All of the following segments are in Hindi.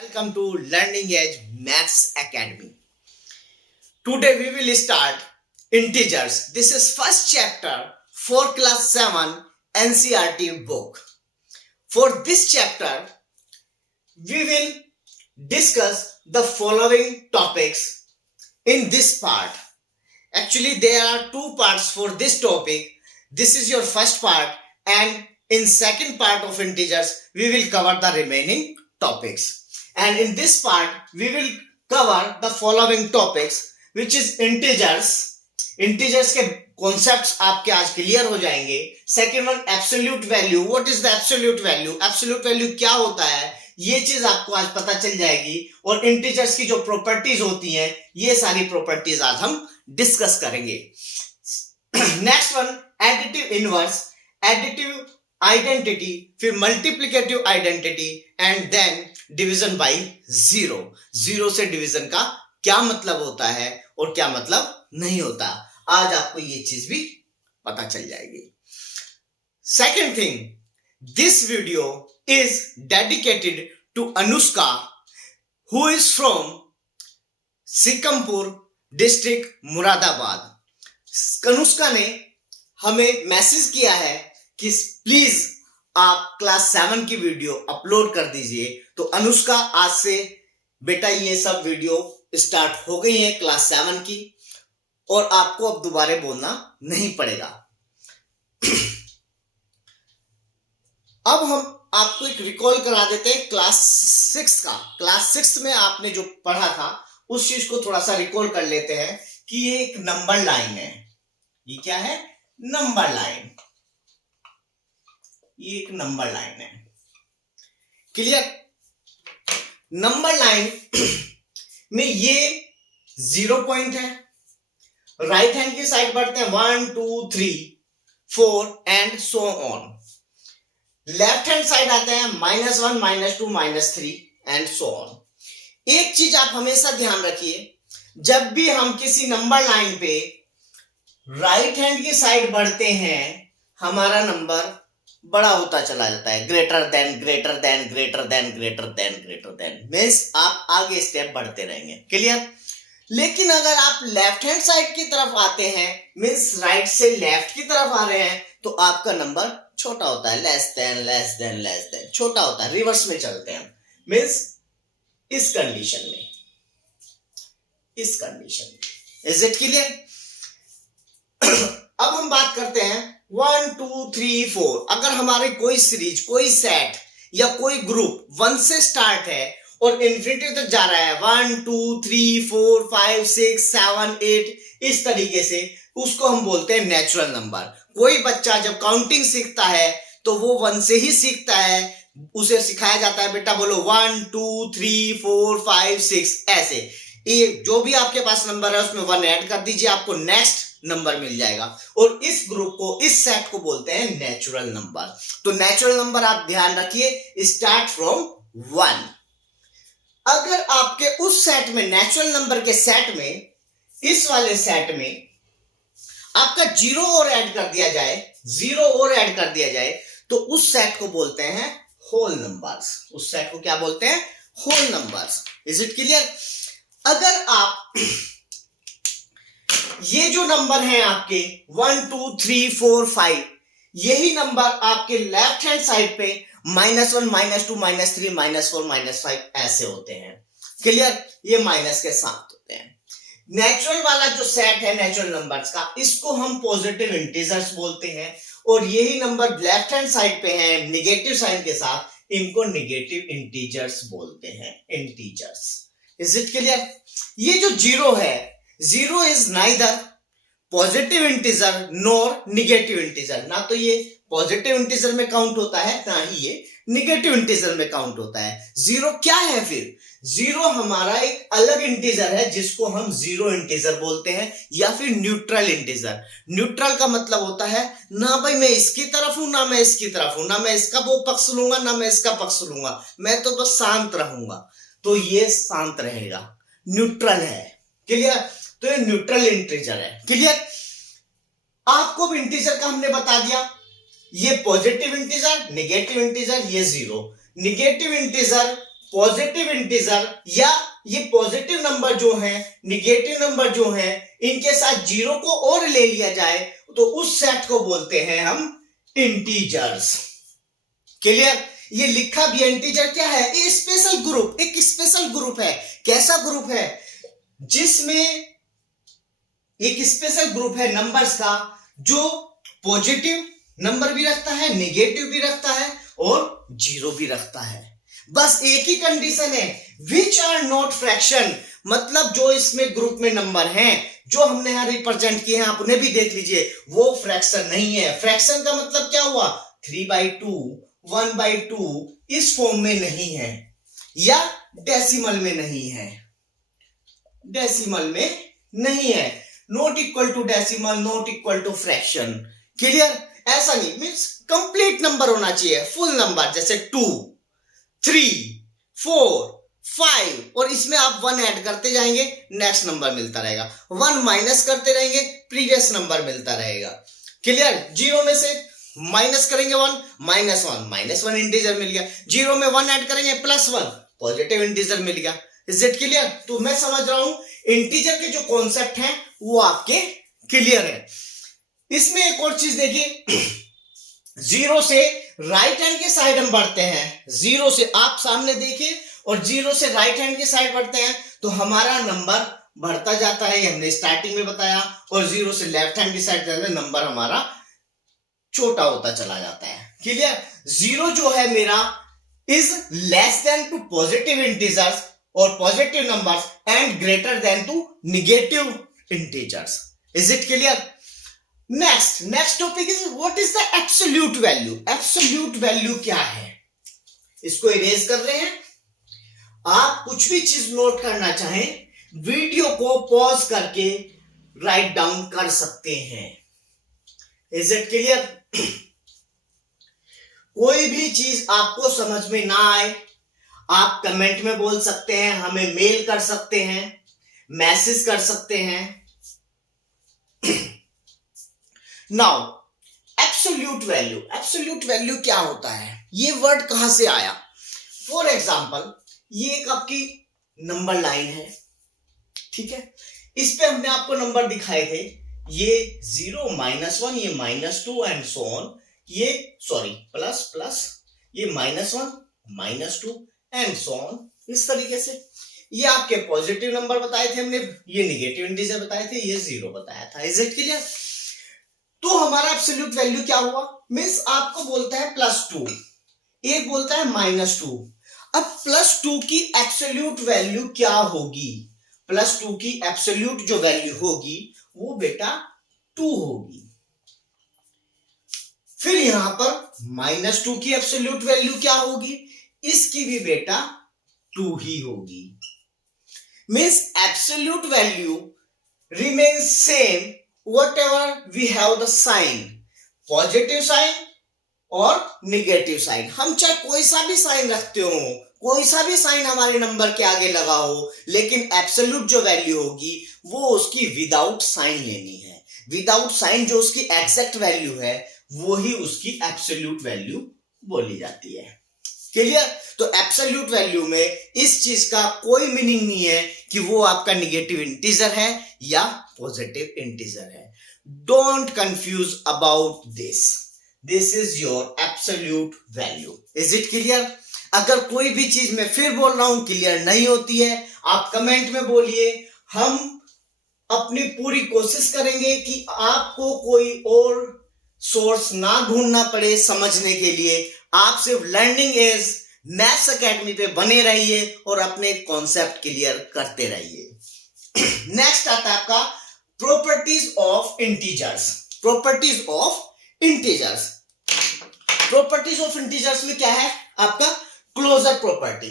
Welcome to Learning Edge Maths Academy. Today we will start integers. This is first chapter for class 7 NCERT book. For this chapter, we will discuss the following topics in this part. Actually, there are two parts for this topic. This is your first part, and in second part of integers, we will cover the remaining topics. And in this part, we will cover the following topics, which is integers. Integers के कॉन्सेप्ट्स आपके आज क्लियर हो जाएंगे. Second one absolute value. What is the absolute value? Absolute value क्या होता है, ये चीज आपको आज पता चल जाएगी. और इंटीजर्स की जो प्रॉपर्टीज होती हैं, ये सारी प्रॉपर्टीज आज हम डिस्कस करेंगे. Next one additive inverse, additive identity, फिर multiplicative identity and then division by zero. Zero से डिवीजन का क्या मतलब होता है और क्या मतलब नहीं होता, आज आपको ये चीज भी पता चल जाएगी. Second thing, this video is dedicated to Anushka who is from Sikampur district Moradabad. Anushka ने हमें मैसेज किया है कि प्लीज आप क्लास 7 की वीडियो अपलोड कर दीजिए. तो अनुष्का, आज से बेटा ये सब वीडियो स्टार्ट हो गई है क्लास 7 की, और आपको अब दोबारा बोलना नहीं पड़ेगा. अब हम आपको एक रिकॉल करा देते हैं क्लास 6 का. क्लास 6 में आपने जो पढ़ा था उस चीज को थोड़ा सा रिकॉल कर लेते हैं कि ये एक नंबर लाइन है. ये क्या है? Number line. ये एक नंबर लाइन है. क्लियर? नंबर लाइन में ये 0 पॉइंट है. राइट हैंड की साइड बढ़ते हैं 1 2 3 4 and so on. Left hand side आते हैं -1 -2 -3 एंड सो ऑन. एक चीज आप हमेशा ध्यान रखिए, जब भी हम किसी नंबर लाइन पे राइट हैंड की साइड बढ़ते हैं, हमारा नंबर बड़ा होता चला जाता है. Greater than greater than greater than greater than greater than means आप आगे स्टेप बढ़ते रहेंगे. क्लियर? लेकिन अगर आप लेफ्ट हैंड साइड की तरफ आते हैं, मीन्स राइट से लेफ्ट की तरफ आ रहे हैं, तो आपका नंबर छोटा होता है. Less than less than less than छोटा होता है. रिवर्स में चलते हैं, मीन्स इस कंडीशन में, इस कंडीशन में. Is it clear? अब हम बात करते हैं 1 2 3 4. अगर हमारे कोई सीरीज, कोई सेट या कोई ग्रुप 1 से स्टार्ट है और इन्फिनिटी तक जा रहा है, 1 2 3 4 5 6 7 8, इस तरीके से, उसको हम बोलते हैं नेचुरल नंबर. कोई बच्चा जब काउंटिंग सीखता है तो वो 1 से ही सीखता है. उसे सिखाया जाता है, बेटा बोलो 1 2 3 4 5 6 ऐसे. ये जो भी आपके पास नंबर है उसमें 1 ऐड कर दीजिए, आपको नेक्स्ट नंबर मिल जाएगा. और इस ग्रुप को, इस सेट को बोलते हैं नेचुरल नंबर. तो नेचुरल नंबर आप ध्यान रखिए, स्टार्ट फ्रॉम 1. अगर आपके उस सेट में, नेचुरल नंबर के सेट में, इस वाले सेट में आपका 0 और ऐड कर दिया जाए, 0 और ऐड कर दिया जाए, तो उस सेट को बोलते हैं होल नंबर्स. उस सेट को क्या बोलते हैं? Whole numbers. Is it clear? अगर आप ये जो नंबर हैं आपके 1 2 3 4 5, यही नंबर आपके लेफ्ट हैंड साइड पे -1 -2 -3 -4 -5 ऐसे होते हैं. क्लियर? ये माइनस के साथ होते हैं. नेचुरल वाला जो सेट है नेचुरल नंबर्स का, इसको हम पॉजिटिव इंटीजर्स बोलते हैं. और यही नंबर लेफ्ट हैंड साइड पे है निगेटिव साइन के साथ, इनको निगेटिव इंटीजर्स बोलते हैं. इंटीजर्स. Is it clear? ये जो 0 है, 0 is neither positive integer nor negative integer. ना तो ये पॉजिटिव इंटीजर में काउंट होता है, ना ही ये निगेटिव इंटीजर में काउंट होता है. 0 क्या है फिर? 0 हमारा एक अलग इंटीजर है जिसको हम जीरो इंटीजर बोलते हैं, या फिर न्यूट्रल इंटीजर. न्यूट्रल का मतलब होता है ना भाई मैं इसकी तरफ हूं, ना मैं इसकी तरफ हूं, ना मैं इसका वो पक्ष लूंगा, ना मैं इसका पक्ष लूंगा, मैं तो बस शांत रहूंगा. तो ये शांत रहेगा, न्यूट्रल है. क्लियर? तो ये न्यूट्रल इंटीजर है. क्लियर? आपको भी इंटीजर का हमने बता दिया. ये पॉजिटिव इंटीजर, नेगेटिव इंटीजर, ये 0. नेगेटिव इंटीजर पॉजिटिव इंटीजर या ये पॉजिटिव नंबर जो है, निगेटिव नंबर जो है, इनके साथ जीरो को और ले लिया जाए तो उस सेट को बोलते हैं हम इंटीजर्स। क्लियर? ये लिखा भी इंटीजर क्या है? एक स्पेशल ग्रुप है। कैसा ग्रुप है? जिसमें एक स्पेशल ग्रुप है नंबर्स का जो पॉजिटिव नंबर भी रखता है, नेगेटिव भी रखता है और जीरो भी रखता है। बस एक ही कंडीशन है, विच आर नॉट फ्रैक्शन, मतलब जो इसमें ग्रुप में नंबर हैं जो हमने यहां रिप्रेजेंट किए हैं, आप उन्हें भी देख लीजिए, वो फ्रैक्शन नहीं है। फ्रैक्शन का मतलब क्या हुआ? 3/2, 1/2 इस फॉर्म में नहीं है या डेसिमल में नहीं है, not equal to decimal, not equal to fraction. Clear? ऐसा नहीं, मीन्स कंप्लीट नंबर होना चाहिए, फुल नंबर, जैसे 2, 3, 4, 5 और इसमें आप 1 ऐड करते जाएंगे, नेक्स्ट नंबर मिलता रहेगा, 1 माइनस करते रहेंगे, प्रीवियस नंबर मिलता रहेगा। क्लियर? जीरो में से माइनस करेंगे 1, -1 इंटीजर मिल गया, जीरो में 1 ऐड करेंगे +1 पॉजिटिव इंटीजर मिल गया। Is it clear? तो मैं समझ रहा हूं इंटीजर के जो कॉन्सेप्ट हैं वो आपके क्लियर है। इसमें एक और चीज देखिए, जीरो से राइट हैंड के साइड हम बढ़ते हैं, जीरो से आप सामने देखिए और जीरो से राइट हैंड के साइड बढ़ते हैं तो हमारा नंबर बढ़ता जाता है, ये हमने स्टार्टिंग में बताया, और जीरो से लेफ्ट हैंड की साइड जाते हैं नंबर हमारा छोटा होता चला जाता है। क्लियर? जीरो जो है मेरा is less than to positive integers और positive numbers and greater than to negative integers. Is it clear? Next topic is what is the absolute value. Absolute value क्या है? इसको इरेज कर रहे हैं। आप कुछ भी चीज नोट करना चाहें वीडियो को पॉज करके राइट डाउन कर सकते हैं। Is it clear? कोई भी चीज आपको समझ में ना आए आप कमेंट में बोल सकते हैं, हमें मेल कर सकते हैं, मैसेज कर सकते हैं। नाउ एब्सोल्यूट वैल्यू क्या होता है? ये वर्ड कहां से आया? फॉर एग्जाम्पल ये एक आपकी नंबर लाइन है, ठीक है, इस पे हमने आपको नंबर दिखाए थे, ये 0, -1, ये -2 एंड सो ऑन, ये सॉरी प्लस ये -1, -2 एंड सो ऑन, इस तरीके से। ये आपके पॉजिटिव नंबर बताए थे हमने, ये निगेटिव इंटीजर बताए थे, ये 0 बताया था। Is it clear? तो हमारा एब्सोल्यूट वैल्यू क्या हुआ? मींस आपको बोलता है +2, एक बोलता है -2। अब +2 की एब्सोल्यूट वैल्यू क्या होगी? +2 की एब्सोल्यूट जो वैल्यू होगी वो बेटा 2 होगी। फिर यहां पर -2 की एब्सोल्यूट वैल्यू क्या होगी? इसकी भी बेटा 2 ही होगी। Means absolute value remains same whatever we have the sign, positive sign और निगेटिव साइन। हम चाहे कोई सा भी साइन रखते हो, कोई सा भी साइन हमारे नंबर के आगे लगा हो, लेकिन एब्सोल्यूट जो वैल्यू होगी वो उसकी विदाउट साइन लेनी है। विदाउट साइन जो उसकी एग्जैक्ट वैल्यू है वो ही उसकी एब्सोल्यूट वैल्यू बोली जाती है। क्लियर? तो एब्सोल्यूट वैल्यू में इस चीज का कोई मीनिंग नहीं है कि वो आपका निगेटिव इंटीजर है या पॉजिटिव इंटीजर है। Don't confuse about this is your absolute value. Is it clear? अगर कोई भी चीज मैं फिर बोल रहा हूं क्लियर नहीं होती है, आप कमेंट में बोलिए, हम अपनी पूरी कोशिश करेंगे कि आपको कोई और सोर्स ना ढूंढना पड़े समझने के लिए। आप सिर्फ लर्निंग एज मैथ्स एकेडमी पे बने रहिए और अपने कॉन्सेप्ट क्लियर करते रहिए। नेक्स्ट आता है आपका properties of integers. Properties of integers में क्या है आपका? Closure property.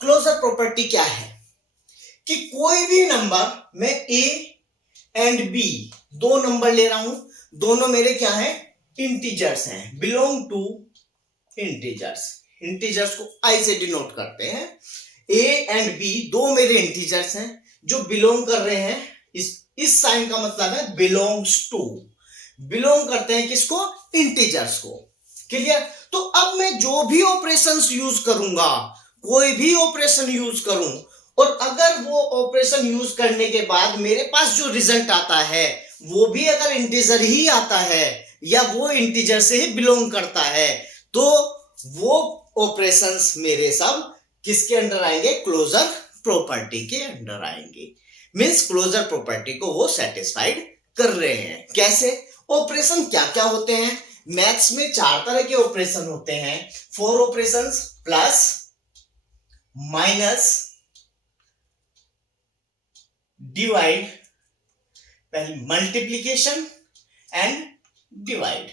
क्लोजर प्रॉपर्टी क्या है कि कोई भी नंबर, मैं ए एंड बी दो नंबर ले रहा हूं, दोनों मेरे क्या है? इंटीजर्स हैं, बिलोंग टू इंटीजर्स। इंटीजर्स को आई से डिनोट करते हैं। ए एंड बी दो मेरे इंटीजर्स हैं जो बिलोंग कर रहे हैं, इस साइन का मतलब है बिलोंग्स टू, बिलोंग करते हैं किसको? इंटीजर्स को। क्लियर? तो अब मैं जो भी ऑपरेशंस यूज करूंगा, कोई भी ऑपरेशन यूज करूं, और अगर वो ऑपरेशन यूज करने के बाद मेरे पास जो रिजल्ट आता है वो भी अगर इंटीजर ही आता है या वो इंटीजर से ही बिलोंग करता है, तो वो ऑपरेशंस मेरे सब किसके अंडर आएंगे? क्लोजर प्रॉपर्टी के अंडर आएंगे। मींस क्लोजर प्रॉपर्टी को वो सेटिस्फाइड कर रहे हैं। कैसे? ऑपरेशन क्या क्या होते हैं? मैथ्स में 4 तरह के ऑपरेशन होते हैं। 4 ऑपरेशंस, प्लस, माइनस, डिवाइड, पहले मल्टीप्लीकेशन एंड डिवाइड।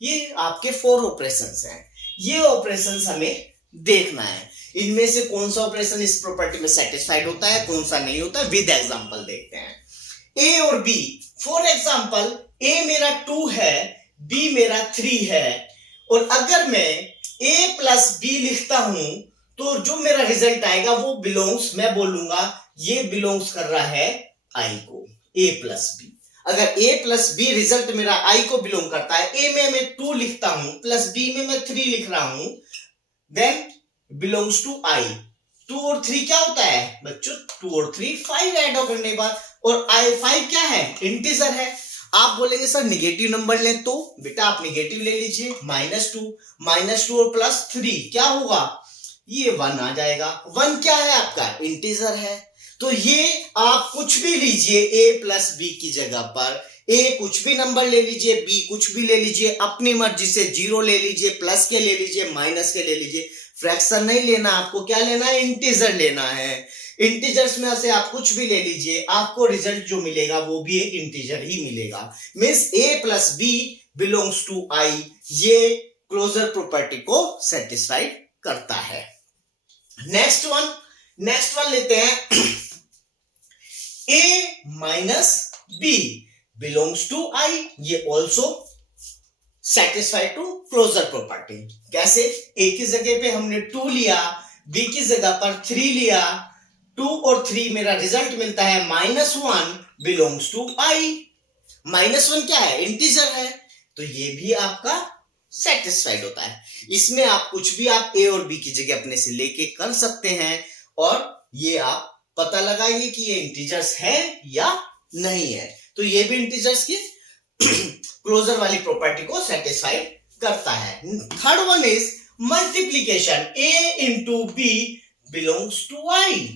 ये आपके 4 ऑपरेशंस हैं। ये ऑपरेशंस हमें देखना है, इनमें से कौन सा ऑपरेशन इस प्रॉपर्टी में सेटिस्फाइड होता है, कौन सा नहीं होता है। विद एग्जांपल देखते हैं। ए और बी, फॉर एग्जांपल ए मेरा 2 है, बी मेरा 3 है, और अगर मैं ए प्लस बी लिखता हूं तो जो मेरा रिजल्ट आएगा वो बिलोंग्स, मैं बोलूंगा ये बिलोंग्स कर रहा है आई को, ए प्लस बी। अगर a प्लस बी रिजल्ट मेरा i को बिलोंग करता है, a में मैं 2 लिखता हूं, प्लस b में मैं 3 लिख रहा हूं, देन बिलोंग्स टू i। 2 और 3 क्या होता है बच्चों? 2 और 3 5 ऐड करने के बाद, और i 5 क्या है? इंटीजर है। आप बोलेंगे सर नेगेटिव नंबर लें, तो बेटा आप नेगेटिव ले लीजिए, -2 और +3 क्या होगा? ये 1 आ जाएगा। 1 क्या है आपका? इंटीजर है। तो ये आप कुछ भी लीजिए a प्लस बी की जगह पर, a कुछ भी नंबर ले लीजिए, b कुछ भी ले लीजिए, अपनी मर्जी से 0 ले लीजिए, प्लस के ले लीजिए, माइनस के ले लीजिए, फ्रैक्शन नहीं लेना आपको। क्या लेना है? इंटीजर लेना है। इंटीजर्स में से आप कुछ भी ले लीजिए, आपको रिजल्ट जो मिलेगा वो भी एक इंटीजर ही मिलेगा। Means a plus B belongs to i, ये क्लोजर प्रॉपर्टी को सेटिस्फाइड करता है। नेक्स्ट वन लेते हैं। a minus b belongs to i, ये also satisfied to closure property. कैसे? a की जगह पे हमने 2 लिया, b की जगह पर 3 लिया, 2 और 3 मेरा रिजल्ट मिलता है -1 बिलोंग्स टू i। -1 क्या है? इंटीजर है, तो ये भी आपका सेटिस्फाइड होता है। इसमें आप कुछ भी आप a और b की जगह अपने से लेके कर सकते हैं, और ये आप पता लगाइए कि ये इंटीजर्स है या नहीं है। तो ये भी इंटीजर्स की क्लोजर वाली प्रॉपर्टी को सेटिस्फाइड करता है। Third one is multiplication. a into B belongs to i।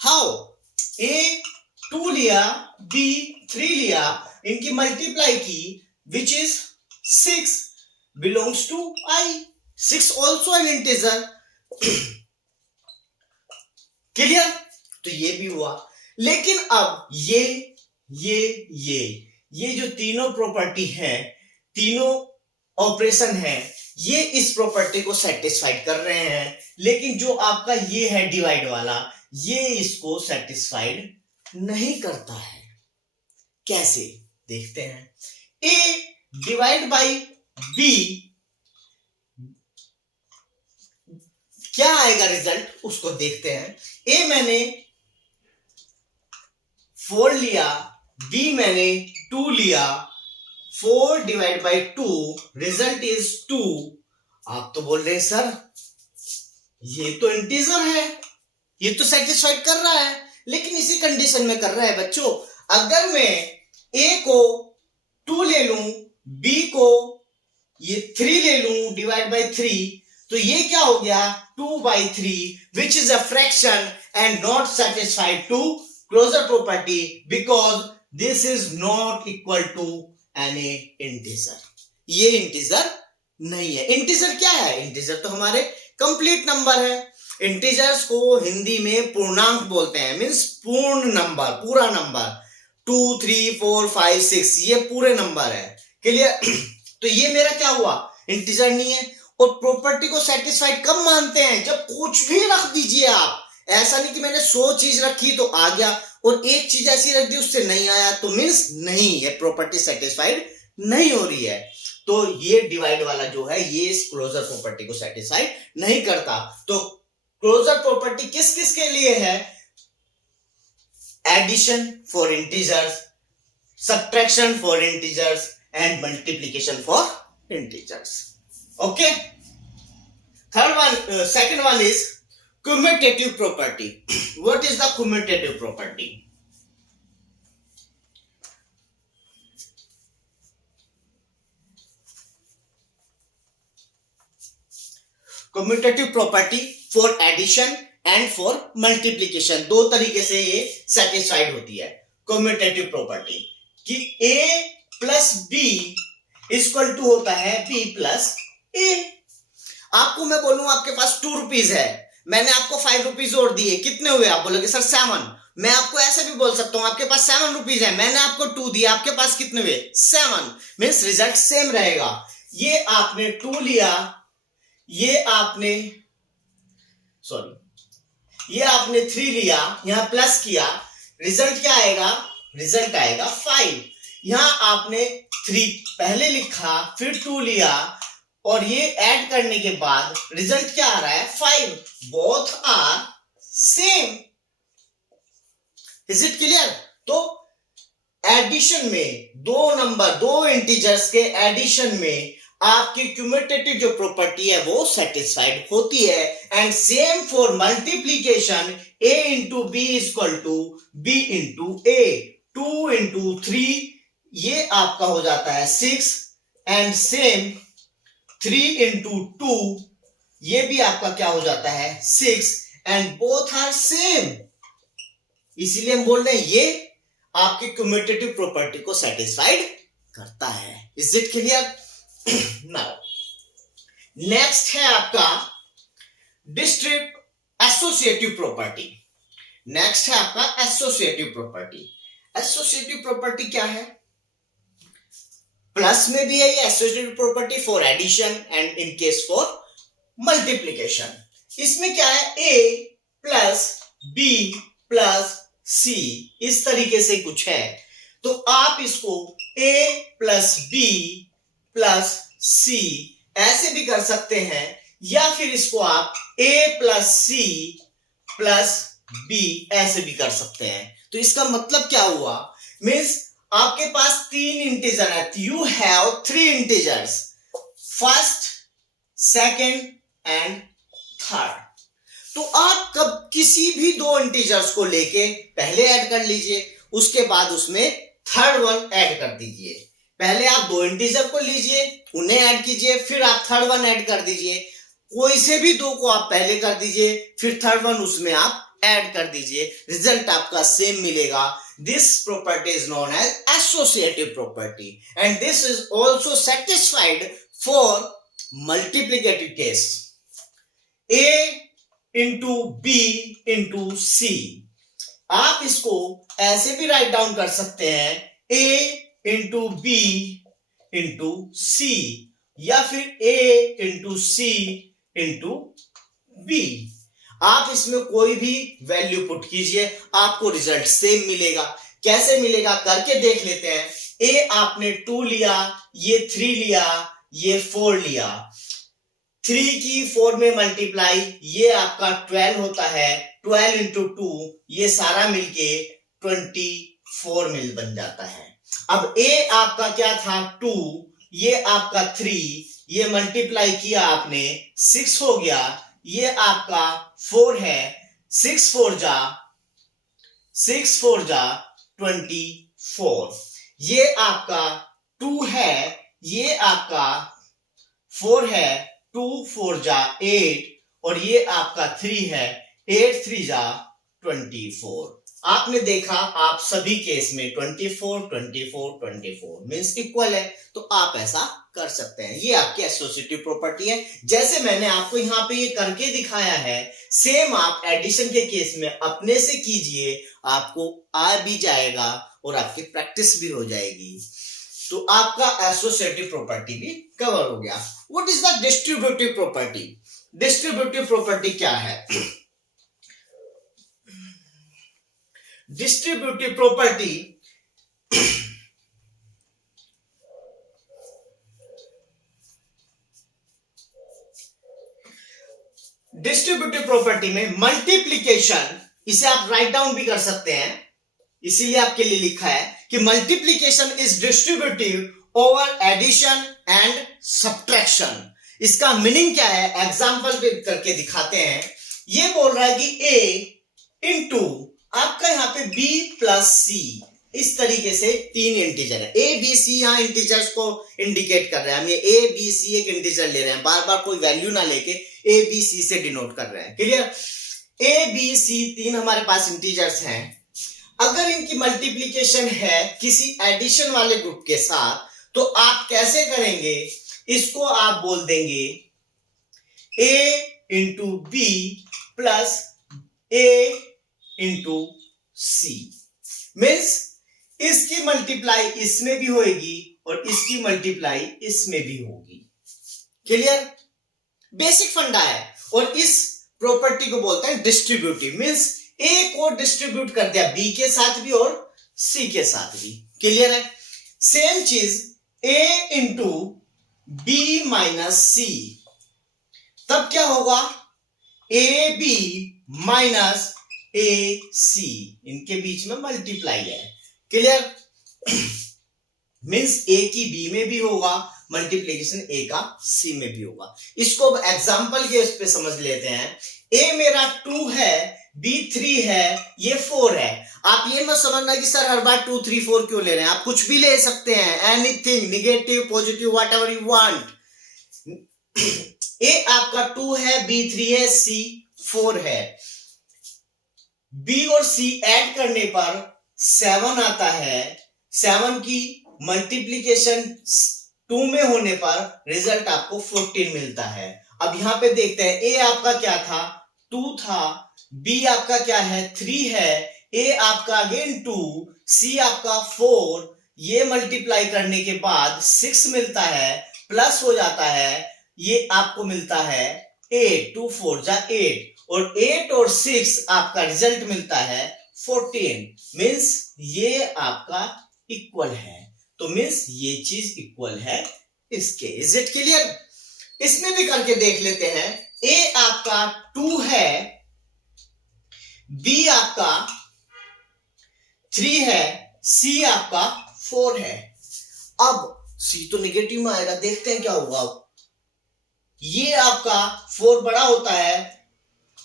How? a 2 लिया, b 3 लिया, इनकी मल्टीप्लाई की, which is 6 belongs to i। 6 also an integer. Clear? तो ये भी हुआ। लेकिन अब ये जो तीनों प्रॉपर्टी है, तीनों ऑपरेशन है, ये इस प्रॉपर्टी को सेटिस्फाइड कर रहे हैं, लेकिन जो आपका ये है डिवाइड वाला, ये इसको सेटिस्फाइड नहीं करता है। कैसे? देखते हैं। a डिवाइड बाई b, क्या आएगा रिजल्ट उसको देखते हैं। a मैंने 4 लिया, b मैंने 2 लिया, 4 डिवाइड बाई 2 रिजल्ट इज 2। आप तो बोल रहे हैं सर ये तो इंटीजर है, ये तो सेटिस्फाइड कर रहा है, लेकिन इसी कंडीशन में कर रहा है बच्चों। अगर मैं a को 2 ले लूं, b को ये 3 ले लूं डिवाइड बाई 3, तो ये क्या हो गया? 2/3 which is a fraction and not satisfied to closure property because this is not equal to any integer. ये इंटीजर नहीं है। इंटीजर क्या है? इंटीजर तो हमारे कंप्लीट नंबर है। इंटीजर्स को हिंदी में पूर्णांक बोलते हैं, मींस पूर्ण नंबर, पूरा नंबर। 2 3 4 5 6 ये पूरे नंबर है। क्लियर? तो ये मेरा क्या हुआ? इंटीजर नहीं है। और प्रॉपर्टी को सेटिस्फाइड कब मानते हैं? जब कुछ भी रख दीजिए आप। ऐसा नहीं कि मैंने 100 चीज रखी तो आ गया, और एक चीज ऐसी रख दी उससे नहीं आया, तो मींस नहीं, ये प्रॉपर्टी सेटिस्फाइड नहीं हो रही है। तो ये डिवाइड वाला जो है ये इस क्लोजर प्रॉपर्टी को सेटिस्फाई नहीं करता। तो क्लोजर प्रॉपर्टी किस किस के लिए है? Addition for integers, subtraction for integers and multiplication for integers. Okay. Second one is commutative property. What is the commutative property? Commutative property for addition and for multiplication, दो तरीके से ये satisfied होती है commutative property कि a plus b equal to होता है b plus a। आपको मैं बोलूं आपके पास 2 रुपीज है, मैंने आपको 5 रुपीज और दिए, कितने हुए? आप बोलोगे सर 7। मैं आपको ऐसे भी बोल सकता हूं आपके पास 7 रुपीज है, मैंने आपको 2 दिया, आपके पास कितने हुए? 7। मीन्स रिजल्ट सेम रहेगा। ये आपने 2 लिया, ये आपने 3 लिया, यहां प्लस किया, रिजल्ट क्या आएगा? रिजल्ट आएगा 5। यहां आपने 3 पहले लिखा, फिर 2 लिया और ये ऐड करने के बाद रिजल्ट क्या आ रहा है? 5। Both are same. Is it clear? तो एडिशन में दो इंटीजर्स के एडिशन में आपकी क्यूमुलेटिव जो प्रॉपर्टी है वो सेटिस्फाइड होती है। And same for multiplication, a into B equal to B into A. 2 into 3 ये आपका हो जाता है 6 एंड सेम 3 इंटू 2 ये भी आपका क्या हो जाता है? 6 एंड बोथ आर सेम। इसीलिए हम बोल रहे हैं ये आपकी क्यूमुलेटिव प्रॉपर्टी को सेटिस्फाइड करता है। Is it clear? Now next है आपका एसोसिएटिव प्रॉपर्टी। नेक्स्ट है आपका एसोसिएटिव प्रॉपर्टी। एसोसिएटिव प्रॉपर्टी क्या है? प्लस में भी है ये associative property for addition and in case for multiplication. इसमें क्या है? a plus B plus C, इस तरीके से कुछ है। तो आप इसको a plus B plus C ऐसे भी कर सकते हैं, या फिर इसको आप a plus C plus B ऐसे भी कर सकते हैं। तो इसका मतलब क्या हुआ? मीन्स आपके पास 3 इंटीजर है, you have 3 integers, first, second and third. तो आप कब किसी भी 2 इंटीजर्स को लेके पहले ऐड कर लीजिए, उसके बाद उसमें थर्ड वन ऐड कर दीजिए। पहले आप 2 इंटीजर को लीजिए, उन्हें ऐड कीजिए, फिर आप थर्ड वन ऐड कर दीजिए। कोई से भी 2 को आप पहले कर दीजिए, फिर थर्ड वन उसमें आप ऐड कर दीजिए, रिजल्ट आपका सेम मिलेगा। This property is known as associative property and this is also satisfied for multiplicative case. a into B into c, आप इसको ऐसे भी राइट डाउन कर सकते हैं, a into B into C, या फिर a into C into B. आप इसमें कोई भी वैल्यू पुट कीजिए, आपको रिजल्ट सेम मिलेगा। कैसे मिलेगा करके देख लेते हैं। a आपने 2 लिया, ये 3 लिया, ये 4 लिया, 3 की 4 में मल्टीप्लाई, ये आपका 12 होता है, 12 इंटू 2 ये सारा मिलके 24 मिल बन जाता है। अब a आपका क्या था? 2, ये आपका 3, ये मल्टीप्लाई किया आपने 6 हो गया, ये आपका 4 है, 6 4 जा 24, ये आपका 2 है, ये आपका 4 है, 2 4 जा 8 और ये आपका 3 है, 8 3 जा 24। आपने देखा आप सभी केस में 24 24 24 मींस इक्वल है, तो आप ऐसा कर सकते हैं। ये आपकी एसोसिएटिव प्रॉपर्टी है। जैसे मैंने आपको यहाँ पे ये करके दिखाया है, सेम आप एडिशन के केस में अपने से कीजिए, आपको आ भी जाएगा और आपकी प्रैक्टिस भी हो जाएगी। तो आपका एसोसिएटिव प्रॉपर्टी भी कवर हो गया। What is the distributive property? Distributive property क्या है? डिस्ट्रीब्यूटिव प्रॉपर्टी डिस्ट्रीब्यूटिव प्रॉपर्टी में मल्टीप्लीकेशन, इसे आप राइट डाउन भी कर सकते हैं, इसीलिए आपके लिए लिखा है कि multiplication is distributive over addition and subtraction. इसका मीनिंग क्या है, एग्जाम्पल पे करके दिखाते हैं। ये बोल रहा है कि a इंटू आपका यहाँ पे b प्लस c, इस तरीके से तीन इंटीजर है, a b c, यहाँ इंटीजर्स को इंडिकेट कर रहे हैं हम, ये a b c एक इंटीजर ले रहे हैं, बार बार कोई वैल्यू ना लेके a b c से डिनोट कर रहे हैं, क्लियर। a b c तीन हमारे पास इंटीजर्स हैं। अगर इनकी मल्टीप्लीकेशन है किसी एडिशन वाले ग्रुप के साथ तो आप कैसे करेंगे, इसको आप बोल देंगे a into B plus a into C, means इसकी मल्टीप्लाई इसमें भी होगी और इसकी मल्टीप्लाई इसमें भी होगी, क्लियर। बेसिक फंडा है। और इस प्रॉपर्टी को बोलते हैं डिस्ट्रीब्यूटिव, मीन्स ए को डिस्ट्रीब्यूट कर दिया बी के साथ भी और सी के साथ भी, क्लियर है। सेम चीज ए इंटू बी माइनस सी, तब क्या होगा, ए बी माइनस ए सी, इनके बीच में मल्टीप्लाई है, क्लियर। मीन्स ए की बी में भी होगा मल्टीप्लीकेशन, ए का सी में भी होगा। इसको एग्जांपल के उस पे समझ लेते हैं। ए मेरा 2 है, बी 3 है, ये 4 है। आप ये मत समझना कि सर हर बार 2 3 4 क्यों ले रहे हैं, आप कुछ भी ले सकते हैं, anything, negative positive whatever you want. A आपका 2 है, बी 3 है, सी 4 है। बी और सी ऐड करने पर 7 आता है, 7 की मल्टीप्लीकेशन 2 में होने पर रिजल्ट आपको 14 मिलता है। अब यहां पे देखते हैं, ए आपका क्या था, 2 था, बी आपका क्या है, 3 है, ए आपका अगेन 2, सी आपका 4, ये मल्टीप्लाई करने के बाद 6 मिलता है, प्लस हो जाता है, ये आपको मिलता है 8, 2 4 जा 8, और 8 और 6 आपका रिजल्ट मिलता है 14, मीन्स ये आपका इक्वल है। तो मीन्स ये चीज इक्वल है इसके। Is it clear? इसमें भी करके देख लेते हैं। ए आपका 2 है, बी आपका 3 है, सी आपका 4 है। अब सी तो नेगेटिव में आएगा, देखते हैं क्या होगा। ये आपका 4 बड़ा होता है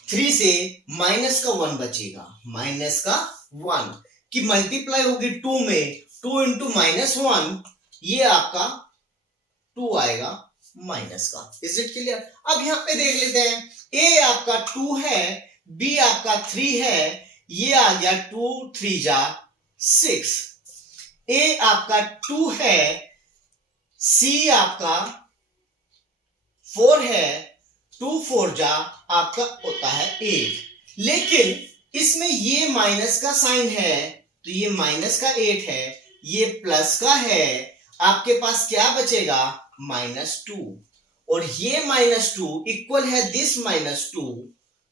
3 से, माइनस का 1 बचेगा, माइनस का 1 की मल्टीप्लाई होगी 2 में, 2 इंटू माइनस 1, ये आपका 2 आएगा माइनस का। Is it clear? अब यहां पे देख लेते हैं, ए आपका 2 है, बी आपका 3 है, ये आ गया 2 3 जा 6। ए आपका 2 है, सी आपका 4 है, 2 4 जा आपका होता है 8। लेकिन इसमें ये माइनस का साइन है, तो ये माइनस का 8 है, ये प्लस का है, आपके पास क्या बचेगा, -2, और ये -2 इक्वल है दिस -2,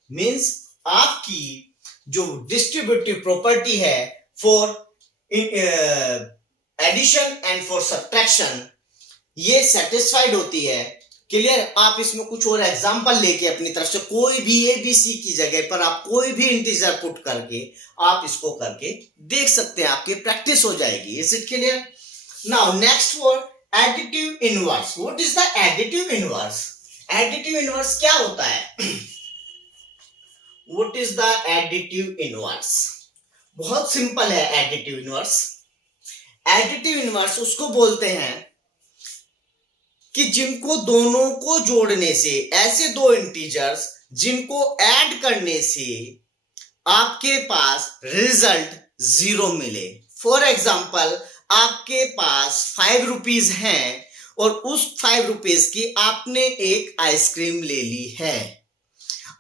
मीन्स आपकी जो डिस्ट्रीब्यूटिव प्रॉपर्टी है for addition and for subtraction, ये सेटिस्फाइड होती है। क्लियर? आप इसमें कुछ और एग्जांपल लेके अपनी तरफ से कोई भी ए बी सी की जगह पर आप कोई भी इंटीजर पुट करके आप इसको करके देख सकते हैं, आपकी प्रैक्टिस हो जाएगी। Is it clear? Now next word, additive inverse. What is the additive inverse? Additive inverse क्या होता है? What is the additive inverse? बहुत सिंपल है एडिटिव इनवर्स। एडिटिव इनवर्स उसको बोलते हैं कि जिनको दोनों को जोड़ने से, ऐसे दो इंटीजर्स जिनको ऐड करने से आपके पास रिजल्ट 0 मिले। फॉर एग्जाम्पल, आपके पास 5 रुपीज हैं और उस 5 रुपीज की आपने एक आइसक्रीम ले ली है।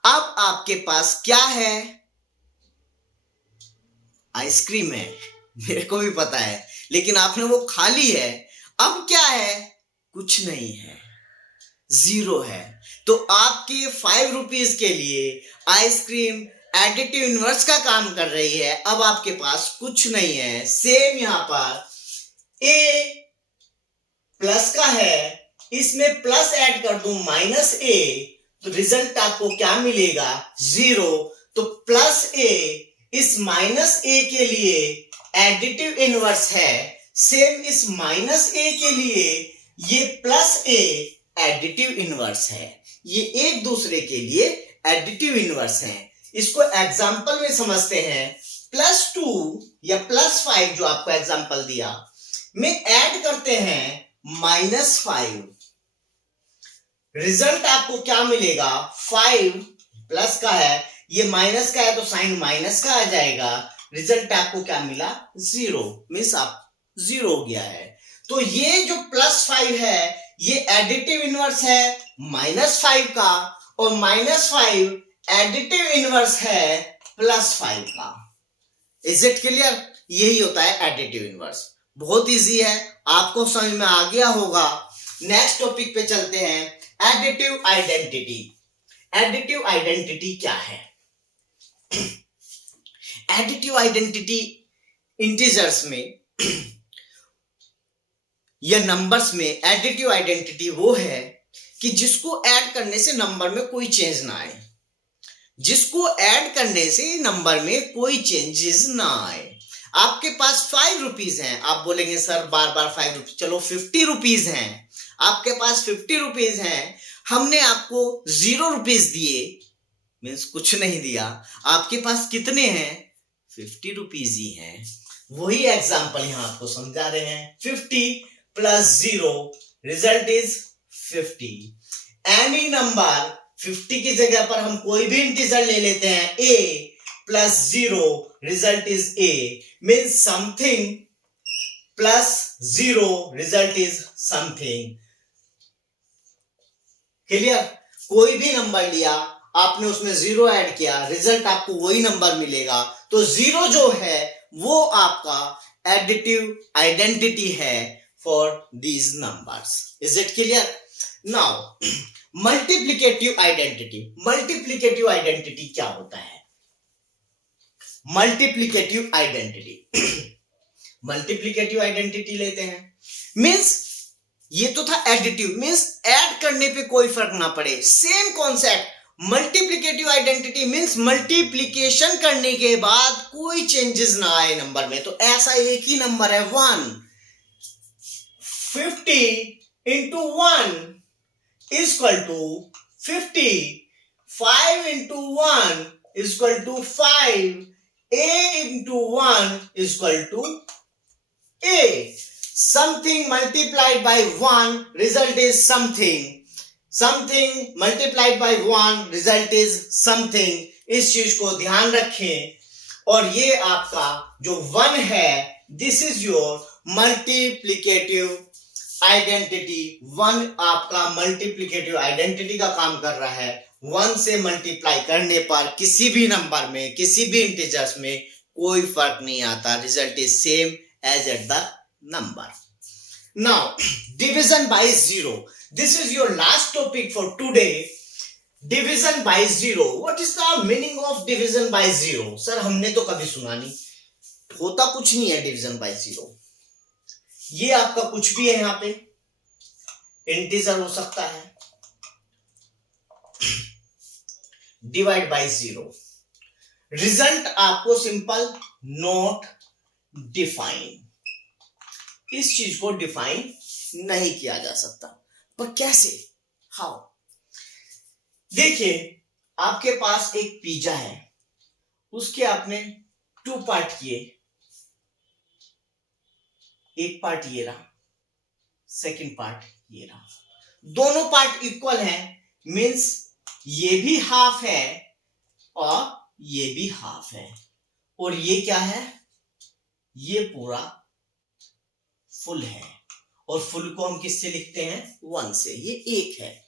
अब आपके पास क्या है? आइसक्रीम है, मेरे को भी पता है, लेकिन आपने वो खा ली है। अब क्या है? कुछ नहीं है, 0 है। तो आपके 5 रुपीज के लिए आइसक्रीम एडिटिव इनवर्स का काम कर रही है। अब आपके पास कुछ नहीं है। सेम यहां पर ए प्लस का है, इसमें प्लस ऐड कर दूं -a, तो रिजल्ट आपको क्या मिलेगा? 0। तो +a इस -a के लिए एडिटिव इनवर्स है। सेम इस -a के लिए ये +a एडिटिव इनवर्स है। ये एक दूसरे के लिए एडिटिव इनवर्स है। इसको एग्जांपल में समझते हैं। +2 या +5 जो आपको एग्जांपल दिया में ऐड करते हैं -5, रिजल्ट आपको क्या मिलेगा? 5 प्लस का है, ये माइनस का है तो साइन माइनस का आ जाएगा। रिजल्ट आपको क्या मिला? 0, मीन्स आप 0 हो गया है। तो ये जो +5 है ये एडिटिव इनवर्स है -5 का, और -5 एडिटिव इनवर्स है +5 का। Is it clear? यही होता है एडिटिव इनवर्स। बहुत इजी है, आपको समझ में आ गया होगा। नेक्स्ट टॉपिक पे चलते हैं, एडिटिव आइडेंटिटी। एडिटिव आइडेंटिटी क्या है? एडिटिव आइडेंटिटी इंटीजर्स में या नंबर्स में एडिटिव आइडेंटिटी वो है कि जिसको ऐड करने से नंबर में कोई चेंज ना आए। जिसको ऐड करने से नंबर में कोई चेंजेस ना आए। आपके पास 5 रुपीज हैं, आप बोलेंगे सर बार बार 5 रुपीज, चलो 50 रुपीज हैं। आपके पास 50 रुपीज हैं, हमने आपको 0 रुपीज दिए, मीन्स कुछ नहीं दिया। आपके पास कितने हैं? 50 रुपीज ही हैं। वही एग्जाम्पल यहां आपको समझा रहे हैं। 50 + 0 रिजल्ट इज 50। एनी नंबर 50 की जगह पर हम कोई भी इंटीजर ले लेते हैं, a + 0 result is a, means something +0 result is something. Clear? कोई भी नंबर लिया आपने, उसमें 0 ऐड किया, रिजल्ट आपको वही नंबर मिलेगा। तो 0 जो है वो आपका एडिटिव आइडेंटिटी है for these numbers. Is it clear? Now multiplicative identity. Multiplicative identity क्या होता है? मल्टीप्लिकेटिव आइडेंटिटी मल्टीप्लिकेटिव आइडेंटिटी लेते हैं, मींस ये तो था एडिटिव, मींस ऐड करने पे कोई फर्क ना पड़े। Same concept multiplicative identity means multiplication करने के बाद कोई चेंजेस ना आए नंबर में। तो ऐसा एक ही नंबर है 1, 50 × 1 = 50, 5 × 1 = 5, a × 1 = a. Something multiplied by 1 result is something. Something multiplied by 1 result is something. इस चीज को ध्यान रखें। और ये आपका जो 1 है, this is your multiplicative identity. 1 आपका मल्टीप्लिकेटिव आइडेंटिटी का काम कर रहा है। 1 से मल्टीप्लाई करने पर किसी भी नंबर में, किसी भी इंटीजर्स में कोई फर्क नहीं आता। Result is same as at the number. Now division by 0. This is your last topic for today. Division by 0. What is the meaning of division by 0? Sir हमने तो कभी सुना नहीं, होता कुछ नहीं है डिवीजन बाय 0। ये आपका कुछ भी है, यहां पे इंटीजर हो सकता है। डिवाइड बाय 0, रिजल्ट आपको सिंपल नॉट डिफाइन। इस चीज को डिफाइन नहीं किया जा सकता। पर कैसे? हाउ? देखिए, आपके पास एक पिज्जा है, उसके आपने 2 पार्ट किए। एक पार्ट ये रहा, सेकंड पार्ट ये रहा। दोनों पार्ट इक्वल हैं, मींस ये भी हाफ है और ये भी हाफ है। और ये क्या है? ये पूरा फुल है। और फुल को हम किससे लिखते हैं? 1 से। ये एक है,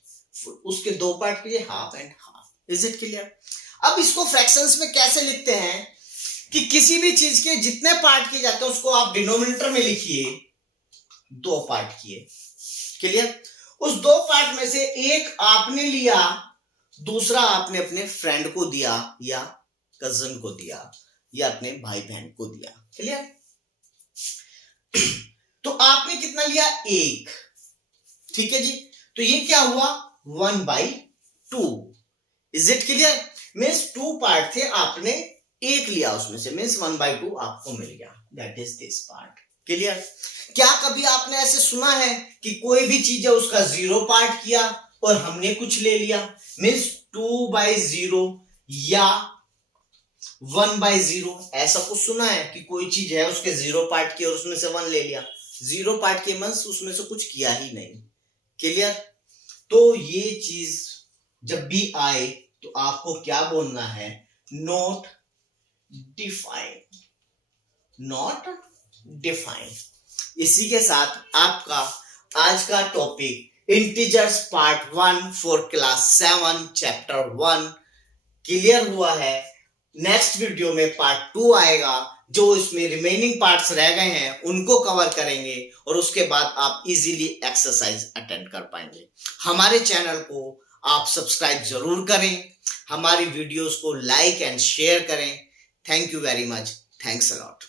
उसके 2 पार्ट कीजिए, half and half. Is it clear? अब इसको फ्रैक्शंस में कैसे लिखते हैं कि किसी भी चीज के जितने पार्ट किए जाते हैं उसको आप डिनोमिनेटर में लिखिए, 2 पार्ट किए। क्लियर? उस 2 पार्ट में से एक आपने लिया, दूसरा आपने अपने फ्रेंड को दिया या कजन को दिया या अपने भाई बहन को दिया। क्लियर? तो आपने कितना लिया? 1। ठीक है जी। तो ये क्या हुआ? 1/2। Is it clear? Means 2 part थे, आपने 1 लिया उसमें से, मीन्स 1/2 आपको मिल गया। That is this part. Clear? क्या कभी आपने ऐसे सुना है कि कोई भी चीज है उसका 0 पार्ट किया और हमने कुछ ले लिया? मीन्स 2/0 या 1/0, ऐसा कुछ सुना है कि कोई चीज है उसके 0 पार्ट किया और उसमें से 1 ले लिया? 0 पार्ट किए मीन्स उसमें से कुछ किया ही नहीं। क्लियर? तो ये चीज जब भी आए तो आपको क्या बोलना है? Not defined, not defined. इसी के साथ आपका आज का topic integers part 1 for class 7 chapter 1 clear हुआ है। नेक्स्ट वीडियो में पार्ट 2 आएगा, जो इसमें रिमेनिंग पार्ट्स रह गए हैं उनको कवर करेंगे और उसके बाद आप इजीली एक्सरसाइज अटेंड कर पाएंगे। हमारे चैनल को आप सब्सक्राइब जरूर करें, हमारी वीडियोस को लाइक एंड शेयर करें। Thank you very much, thanks a lot.